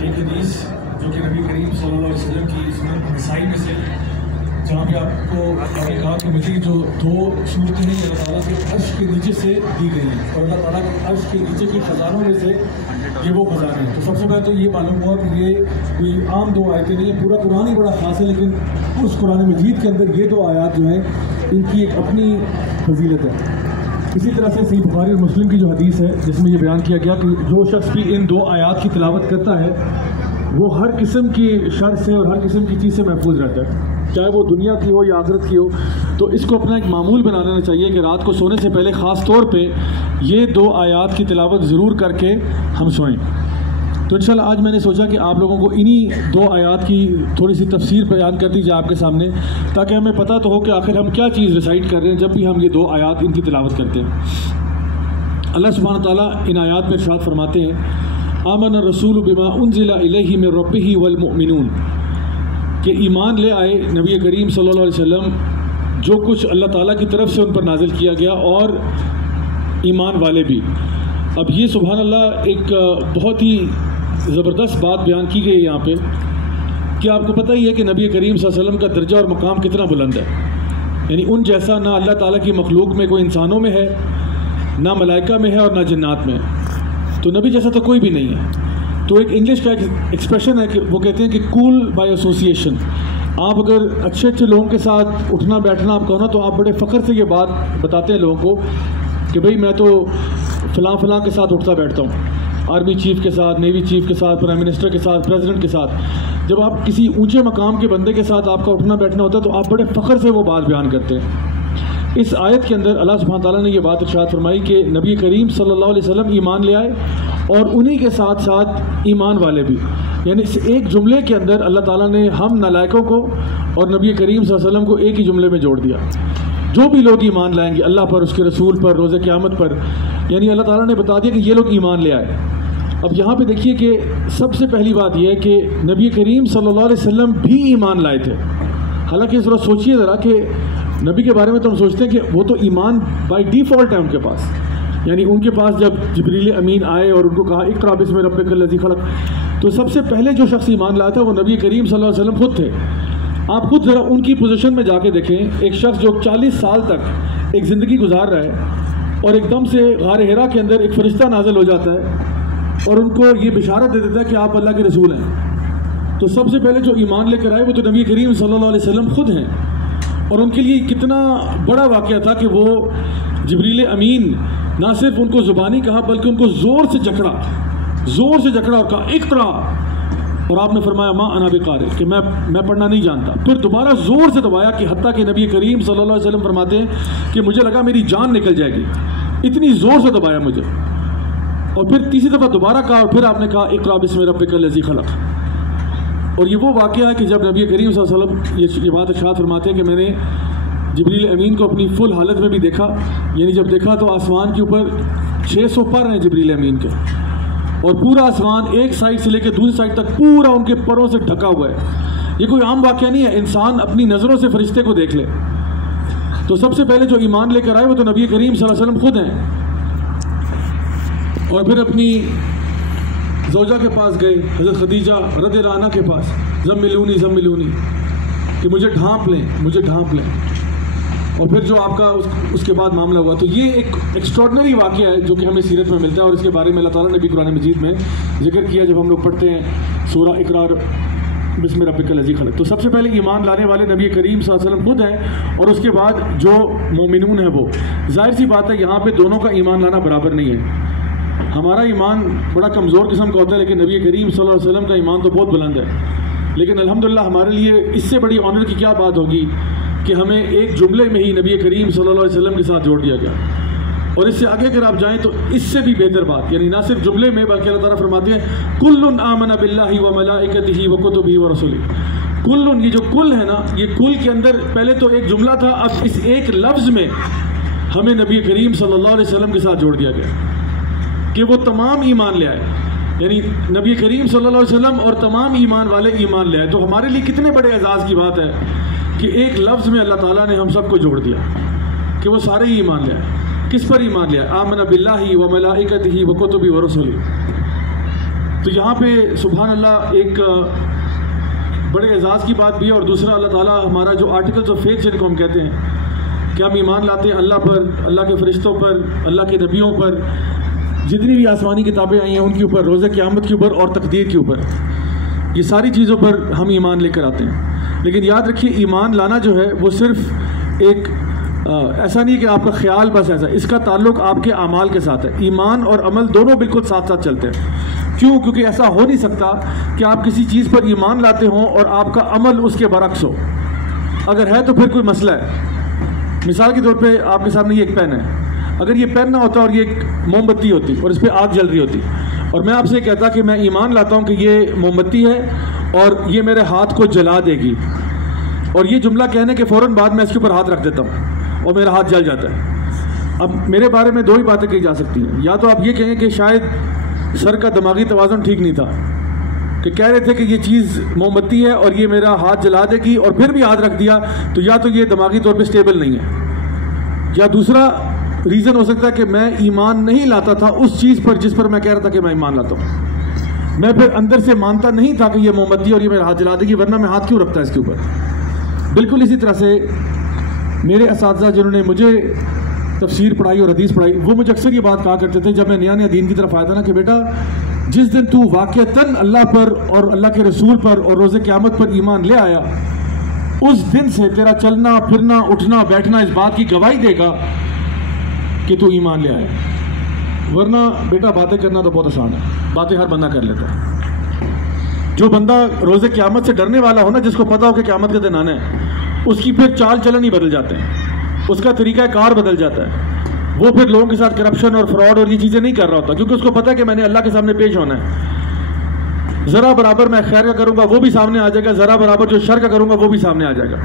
ایک حدیث جو کہ نبی کریم صلی اللہ علیہ وسلم کی سنن نسائی میں سے، جہاں پہ آپ کو آپ نے کہا کہ مجھے جو دو صورتیں ہیں اللہ تعالیٰ کے عرش کے نیچے سے دی گئی ہیں، اور اللہ تعالیٰ کے عرش کے نیچے کے خزانوں میں سے یہ وہ خزانے ہیں۔ تو سب سے پہلے تو یہ معلوم ہوا کہ یہ کوئی عام دو آیتیں نہیں ہیں، پورا قرآن ہی بڑا خاص ہے، لیکن اس قرآن مجید کے اندر یہ دو آیات جو ہیں ان کی ایک اپنی فضیلت ہے۔ اسی طرح سے صحیح بخاری اور مسلم کی جو حدیث ہے جس میں یہ بیان کیا گیا کہ جو شخص بھی ان دو آیات کی تلاوت کرتا ہے وہ ہر قسم کی شر سے اور ہر قسم کی چیز سے محفوظ رہتا ہے، چاہے وہ دنیا کی ہو یا آخرت کی ہو۔ تو اس کو اپنا ایک معمول بنا لینا چاہیے کہ رات کو سونے سے پہلے خاص طور پہ یہ دو آیات کی تلاوت ضرور کر کے ہم سوئیں۔ تو انشاءاللہ آج میں نے سوچا کہ آپ لوگوں کو انہی دو آیات کی تھوڑی سی تفسیر بیان کر دی جائے آپ کے سامنے، تاکہ ہمیں پتہ تو ہو کہ آخر ہم کیا چیز ریسائٹ کر رہے ہیں جب بھی ہم یہ دو آیات ان کی تلاوت کرتے ہیں۔ اللہ سبحانہ تعالیٰ ان آیات میں ارشاد فرماتے ہیں، آمن الرسول بما انزل الیہ من ربہ والمؤمنون، کہ ایمان لے آئے نبی کریم صلی اللہ علیہ وسلم جو کچھ اللہ تعالیٰ کی طرف سے ان پر نازل کیا گیا، اور ایمان والے بھی۔ اب یہ سبحان اللہ ایک بہت ہی زبردست بات بیان کی گئی ہے یہاں پہ کہ آپ کو پتہ ہی ہے کہ نبی کریم صلی اللہ علیہ وسلم کا درجہ اور مقام کتنا بلند ہے، یعنی ان جیسا نہ اللہ تعالیٰ کی مخلوق میں کوئی انسانوں میں ہے، نہ ملائکہ میں ہے، اور نہ جنات میں ہے۔ تو نبی جیسا تو کوئی بھی نہیں ہے۔ تو ایک انگلش کا ایکسپریشن ہے کہ وہ کہتے ہیں کہ کول بائی ایسوسیشن۔ آپ اگر اچھے اچھے لوگوں کے ساتھ اٹھنا بیٹھنا آپ کہو نا تو آپ بڑے فخر سے یہ بات بتاتے ہیں لوگوں کو کہ بھئی میں تو فلاں فلاں کے ساتھ اٹھتا بیٹھتا ہوں، آرمی چیف کے ساتھ، نیوی چیف کے ساتھ، پرائم منسٹر کے ساتھ، پریزیڈنٹ کے ساتھ۔ جب آپ کسی اونچے مقام کے بندے کے ساتھ آپ کا اٹھنا بیٹھنا ہوتا ہے تو آپ بڑے فخر سے وہ بات بیان کرتے ہیں۔ اس آیت کے اندر اللہ سبحانہ تعالیٰ نے یہ بات ارشاد فرمائی کہ نبی کریم صلی اللہ علیہ وسلم ایمان لے آئے اور انہی کے ساتھ ساتھ ایمان والے بھی، یعنی اس ایک جملے کے اندر اللہ تعالیٰ نے ہم نالائکوں کو اور نبی کریم صلی اللہ علیہ وسلم کو ایک ہی جملے میں جوڑ دیا۔ جو بھی لوگ ایمان لائیں گے اللہ پر، اس کے رسول پر، روز قیامت پر، یعنی اللہ تعالیٰ نے بتا دیا کہ یہ لوگ ایمان لے آئے۔ اب یہاں پہ دیکھیے کہ سب سے پہلی بات یہ ہے کہ نبی کریم صلی اللہ علیہ وسلم بھی ایمان لائے تھے۔ حالانکہ اس طرح سوچیے ذرا کہ نبی کے بارے میں تو ہم سوچتے ہیں کہ وہ تو ایمان بائی ڈیفالٹ ہے ان کے پاس، یعنی ان کے پاس جب جبریل امین آئے اور ان کو کہا اقرأ بسم ربک الذی خلق، تو سب سے پہلے جو شخص ایمان لایا تھا وہ نبی کریم صلی اللہ علیہ وسلم خود تھے۔ آپ خود ذرا ان کی پوزیشن میں جا کے دیکھیں، ایک شخص جو 40 سال تک ایک زندگی گزار رہا ہے اور ایک دم سے غار حرا کے اندر ایک فرشتہ نازل ہو جاتا ہے اور ان کو یہ بشارت دے دیتا ہے کہ آپ اللہ کے رسول ہیں۔ تو سب سے پہلے جو ایمان لے کر آئے وہ تو نبی کریم صلی اللہ علیہ وسلم خود ہیں، اور ان کے لیے کتنا بڑا واقعہ تھا کہ وہ جبریل امین نہ صرف ان کو زبانی کہا بلکہ ان کو زور سے جکڑا اور کہا اقرأ، اور آپ نے فرمایا ما انا بقارئ، کہ میں پڑھنا نہیں جانتا۔ پھر دوبارہ زور سے دبایا کہ حتیٰ کہ نبی کریم صلی اللہ علیہ وسلم فرماتے ہیں کہ مجھے لگا میری جان نکل جائے گی، اتنی زور سے دبایا مجھے، اور پھر تیسری دفعہ دوبارہ کہا، اور پھر آپ نے کہا اقرأ بسم ربک الذی خلق۔ اور یہ وہ واقعہ ہے کہ جب نبی کریم صلی اللہ علیہ وسلم یہ بات ارشاد فرماتے ہیں کہ میں نے جبریل امین کو اپنی فل حالت میں بھی دیکھا، یعنی جب دیکھا تو آسمان کے اوپر 600 پر ہیں جبریل امین کے، اور پورا آسمان ایک سائڈ سے لے کے دوسری سائڈ تک پورا ان کے پروں سے ڈھکا ہوا ہے۔ یہ کوئی عام واقعہ نہیں ہے، انسان اپنی نظروں سے فرشتے کو دیکھ لے۔ تو سب سے پہلے جو ایمان لے کر آئے وہ تو نبی کریم صلی اللہ علیہ وسلم خود ہیں، اور پھر اپنی زوجہ کے پاس گئے، حضرت خدیجہ رضی اللہ عنہا کے پاس، زملونی کہ مجھے ڈھانپ لیں، اور پھر جو آپ کا اس کے بعد معاملہ ہوا۔ تو یہ ایک ایکسٹراڈنری واقعہ ہے جو کہ ہمیں سیرت میں ملتا ہے، اور اس کے بارے میں اللہ تعالیٰ نے بھی قرآن مجید میں ذکر کیا جب ہم لوگ پڑھتے ہیں سورہ اقرأ بسم ربک الذی خلق۔ تو سب سے پہلے ایمان لانے والے نبی کریم صلی اللہ علیہ وسلم خود ہیں، اور اس کے بعد جو مومنون ہیں وہ، ظاہر سی بات ہے یہاں پہ دونوں کا ایمان لانا برابر نہیں ہے۔ ہمارا ایمان بڑا کمزور قسم کا ہوتا ہے، لیکن نبی کریم صلی اللہ علیہ وسلم کا ایمان تو بہت بلند ہے۔ لیکن الحمدللہ ہمارے لیے اس سے بڑی آنر کی کیا بات ہوگی کہ ہمیں ایک جملے میں ہی نبی کریم صلی اللہ علیہ وسلم کے ساتھ جوڑ دیا گیا، اور اس سے آگے اگر آپ جائیں تو اس سے بھی بہتر بات، یعنی نہ صرف جملے میں بلکہ اللہ تعالیٰ فرماتے ہیں کل آمن باللہ وملائکتہ وکتبہ ورسلہ۔ کل، یہ جو کل ہے نا، یہ کل کے اندر پہلے تو ایک جملہ تھا، اب اس ایک لفظ میں ہمیں نبی کریم صلی اللہ علیہ وسلم کے ساتھ جوڑ دیا گیا کہ وہ تمام ایمان لے آئے، یعنی نبی کریم صلی اللہ علیہ وسلم اور تمام ایمان والے ایمان لے آئے۔ تو ہمارے لیے کتنے بڑے اعزاز کی بات ہے کہ ایک لفظ میں اللہ تعالیٰ نے ہم سب کو جوڑ دیا کہ وہ سارے ہی ایمان لے آئے۔ کس پر ایمان لے آئے؟ آمن باللہ وملائکتہ وکتبہ ورسلہ۔ تو یہاں پہ سبحان اللہ ایک بڑے اعزاز کی بات بھی ہے، اور دوسرا اللہ تعالیٰ ہمارا جو آرٹیکلز آف فیتھ جن کو ہم کہتے ہیں کہ ہم ایمان لاتے ہیں اللہ پر، اللہ کے فرشتوں پر، اللہ کے نبیوں پر، جتنی بھی آسمانی کتابیں آئی ہیں ان کے اوپر، روز قیامت کے اوپر اور تقدیر کے اوپر، یہ ساری چیزوں پر ہم ایمان لے کر آتے ہیں۔ لیکن یاد رکھیے ایمان لانا جو ہے وہ صرف ایک ایسا نہیں کہ آپ کا خیال بس ایسا، اس کا تعلق آپ کے اعمال کے ساتھ ہے۔ ایمان اور عمل دونوں بالکل ساتھ ساتھ چلتے ہیں۔ کیوں؟ کیونکہ ایسا ہو نہیں سکتا کہ آپ کسی چیز پر ایمان لاتے ہوں اور آپ کا عمل اس کے برعکس ہو۔ اگر ہے تو پھر کوئی مسئلہ ہے۔ مثال کے طور پہ آپ کے سامنے یہ ایک پین ہے، اگر یہ پین نہ ہوتا اور یہ ایک موم بتی ہوتی اور اس پہ آگ جل رہی ہوتی، اور میں آپ سے کہتا کہ میں ایمان لاتا ہوں کہ یہ موم بتی ہے اور یہ میرے ہاتھ کو جلا دے گی، اور یہ جملہ کہنے کے فوراً بعد میں اس کے اوپر ہاتھ رکھ دیتا ہوں اور میرا ہاتھ جل جاتا ہے۔ اب میرے بارے میں دو ہی باتیں کہی جا سکتی ہیں، یا تو آپ یہ کہیں کہ شاید سر کا دماغی توازن ٹھیک نہیں تھا، کہ کہہ رہے تھے کہ یہ چیز موم بتی ہے اور یہ میرا ہاتھ جلا دے گی، اور پھر بھی ہاتھ رکھ دیا، تو یا تو یہ دماغی طور پہ سٹیبل نہیں ہے، یا دوسرا ریزن ہو سکتا ہے کہ میں ایمان نہیں لاتا تھا اس چیز پر جس پر میں کہہ رہا تھا کہ میں ایمان لاتا ہوں۔ میں پھر اندر سے مانتا نہیں تھا کہ یہ موم بتی اور یہ میرا ہاتھ جلا دے گی، ورنہ میں ہاتھ کیوں رکھتا ہے اس کے اوپر۔ بالکل اسی طرح سے میرے اساتذہ جنہوں نے مجھے تفسیر پڑھائی اور حدیث پڑھائی، وہ مجھے اکثر یہ بات کہا کرتے تھے جب میں نیا دین کی طرف آیا تھا نا، کہ بیٹا جس دن تو واقعتاً اللہ پر اور اللہ کے رسول پر اور روز قیامت پر ایمان لے آیا، اس دن سے تیرا چلنا پھرنا اٹھنا بیٹھنا اس بات کی گواہی دے گا کہ تو ایمان لے آیا۔ ورنہ بیٹا باتیں کرنا تو بہت آسان ہے، باتیں ہر بندہ کر لیتا ہے۔ جو بندہ روز قیامت سے ڈرنے والا ہو نا، جس کو پتا ہو کہ قیامت کا دن آنا ہے، اس کی پھر چال چلن ہی بدل جاتے ہیں، اس کا طریقہ کار بدل جاتا ہے۔ وہ پھر لوگوں کے ساتھ کرپشن اور فراڈ اور یہ چیزیں نہیں کر رہا ہوتا، کیونکہ اس کو پتا ہے کہ میں نے اللہ کے سامنے پیش ہونا ہے۔ ذرا برابر میں خیر کا کروں گا وہ بھی سامنے آ جائے گا، ذرا برابر جو شر کا کروں گا وہ بھی سامنے آ جائے گا۔